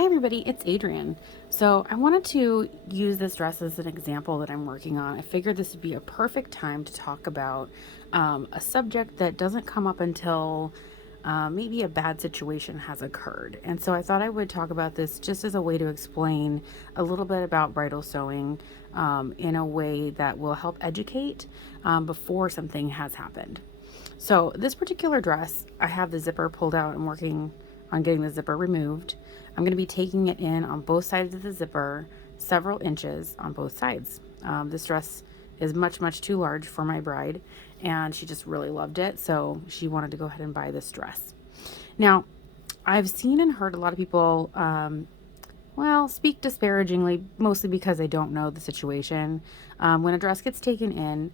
Hi everybody, it's Adrienne. So I wanted to use this dress as an example that I'm working on. I figured this would be a perfect time to talk about a subject that doesn't come up until maybe a bad situation has occurred. And so I thought I would talk about this just as a way to explain a little bit about bridal sewing in a way that will help educate before something has happened. So this particular dress, I have the zipper pulled out. I'm working on getting the zipper removed. I'm going to be taking it in on both sides of the zipper, several inches on both sides. This dress is much, much too large for my bride, and she just really loved it, so she wanted to go ahead and buy this dress. Now, I've seen and heard a lot of people, speak disparagingly, mostly because they don't know the situation. When a dress gets taken in,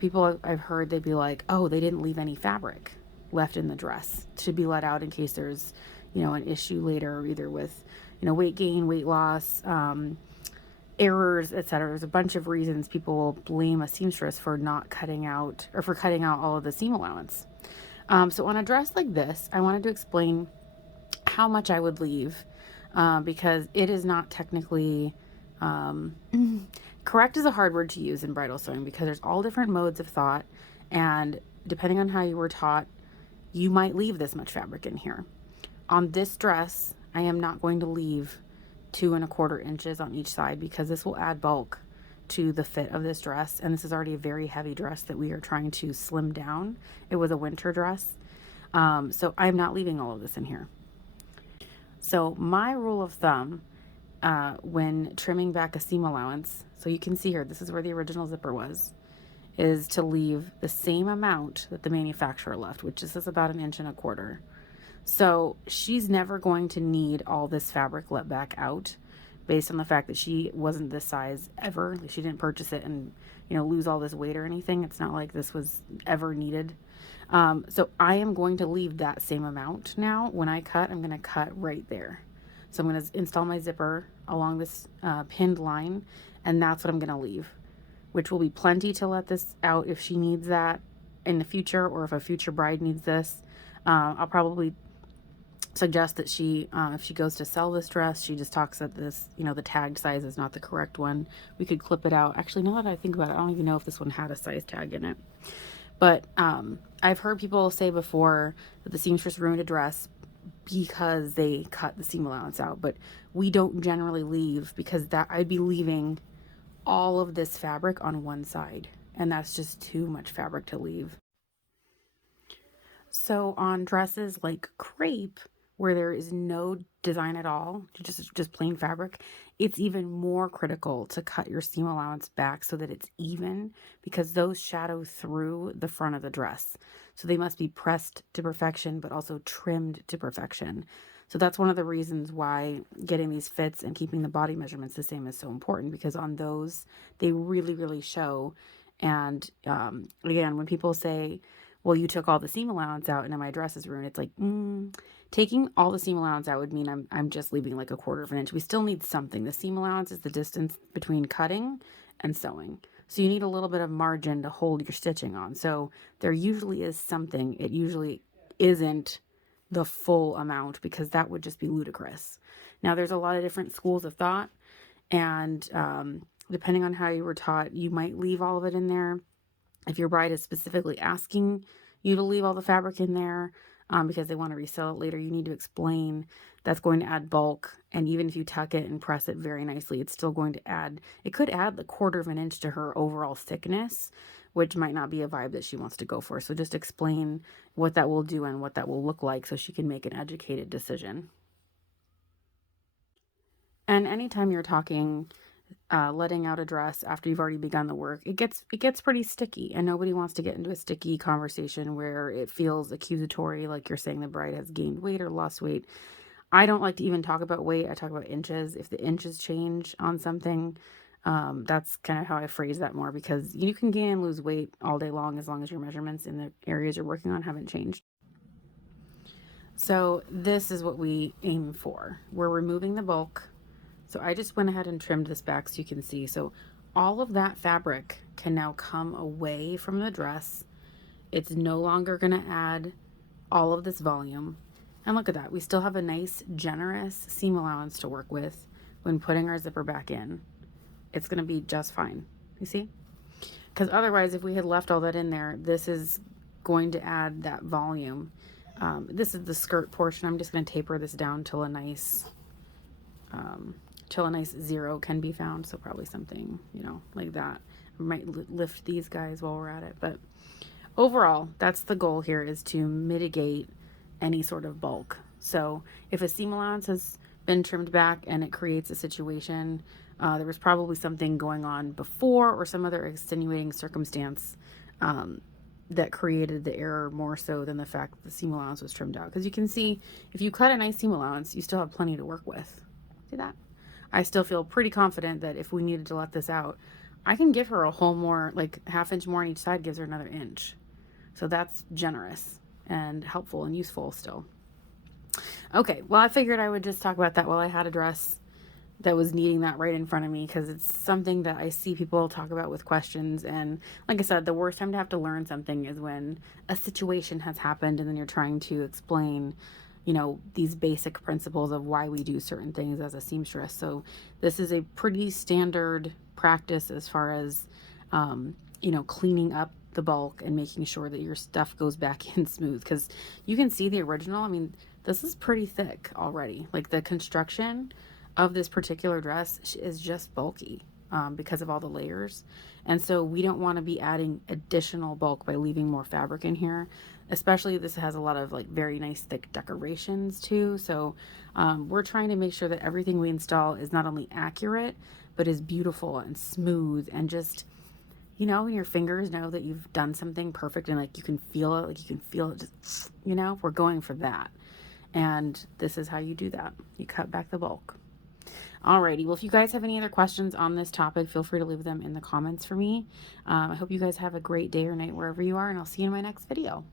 people I've heard, they'd be like, oh, they didn't leave any fabric left in the dress to be let out in case there's, an issue later, either with, weight gain, weight loss, errors, etc. There's a bunch of reasons people will blame a seamstress for not cutting out or for cutting out all of the seam allowance. So on a dress like this, I wanted to explain how much I would leave because it is not technically um, correct is a hard word to use in bridal sewing because there's all different modes of thought, and depending on how you were taught, you might leave this much fabric in here. On this dress, I am not going to leave 2¼ inches on each side because this will add bulk to the fit of this dress, and this is already a very heavy dress that we are trying to slim down. It was a winter dress, so I'm not leaving all of this in here. So my rule of thumb when trimming back a seam allowance, so you can see here, this is where the original zipper was, is to leave the same amount that the manufacturer left, which is about 1¼ inch. So she's never going to need all this fabric let back out based on the fact that she wasn't this size ever. She didn't purchase it and, lose all this weight or anything. It's not like this was ever needed. So I am going to leave that same amount now. When I cut, I'm going to cut right there. So I'm going to install my zipper along this pinned line, and that's what I'm going to leave, which will be plenty to let this out if she needs that in the future, or if a future bride needs this. I'll probably suggest that she, if she goes to sell this dress, she just talks that this, the tagged size is not the correct one. We could clip it out. Actually, now that I think about it, I don't even know if this one had a size tag in it. But I've heard people say before that the seamstress ruined a dress because they cut the seam allowance out, but we don't generally leave, because that I'd be leaving all of this fabric on one side, and that's just too much fabric to leave. So on dresses like crepe, where there is no design at all, just plain fabric, it's even more critical to cut your seam allowance back so that it's even, because those shadow through the front of the dress. So they must be pressed to perfection, but also trimmed to perfection. So that's one of the reasons why getting these fits and keeping the body measurements the same is so important, because on those, they really, really show. And again, when people say, well, you took all the seam allowance out and my dress is ruined, it's like, taking all the seam allowance out would mean I'm just leaving like 1/4 inch. We still need something. The seam allowance is the distance between cutting and sewing. So you need a little bit of margin to hold your stitching on. So there usually is something. It usually isn't the full amount, because that would just be ludicrous. Now, there's a lot of different schools of thought, and depending on how you were taught, you might leave all of it in there. If your bride is specifically asking you to leave all the fabric in there because they want to resell it later, you need to explain that's going to add bulk. And even if you tuck it and press it very nicely, it's still going to add, it could add the 1/4 inch to her overall thickness, which might not be a vibe that she wants to go for. So just explain what that will do and what that will look like so she can make an educated decision. And anytime you're talking letting out a dress after you've already begun the work, it gets pretty sticky, and nobody wants to get into a sticky conversation where it feels accusatory, like you're saying the bride has gained weight or lost weight. I don't like to even talk about weight. I talk about inches. If the inches change on something, that's kind of how I phrase that more, because you can gain and lose weight all day long as your measurements in the areas you're working on haven't changed. So this is what we aim for. We're removing the bulk. So I just went ahead and trimmed this back so you can see. So all of that fabric can now come away from the dress. It's no longer going to add all of this volume. And look at that. We still have a nice, generous seam allowance to work with when putting our zipper back in. It's going to be just fine. You see? Because otherwise, if we had left all that in there, this is going to add that volume. This is the skirt portion. I'm just going to taper this down till a nice zero can be found. So probably something, like that. I might lift these guys while we're at it. But overall, that's the goal here, is to mitigate any sort of bulk. So if a seam allowance has been trimmed back and it creates a situation, there was probably something going on before or some other extenuating circumstance that created the error more so than the fact that the seam allowance was trimmed out. Because you can see, if you cut a nice seam allowance, you still have plenty to work with. See that? I still feel pretty confident that if we needed to let this out, I can give her a whole more, like ½ inch more on each side gives her another inch. So that's generous and helpful and useful still. Okay, well, I figured I would just talk about that while I had a dress that was needing that right in front of me, because it's something that I see people talk about with questions. And like I said, the worst time to have to learn something is when a situation has happened and then you're trying to explain, these basic principles of why we do certain things as a seamstress. So this is a pretty standard practice as far as, cleaning up the bulk and making sure that your stuff goes back in smooth. Because you can see the original. I mean, this is pretty thick already. Like, the construction of this particular dress is just bulky because of all the layers. And so we don't want to be adding additional bulk by leaving more fabric in here. Especially, this has a lot of like very nice thick decorations too. So we're trying to make sure that everything we install is not only accurate, but is beautiful and smooth, and just, when your fingers know that you've done something perfect and like you can feel it, just, we're going for that. And this is how you do that. You cut back the bulk. Alrighty, well, if you guys have any other questions on this topic, feel free to leave them in the comments for me. I hope you guys have a great day or night wherever you are, and I'll see you in my next video.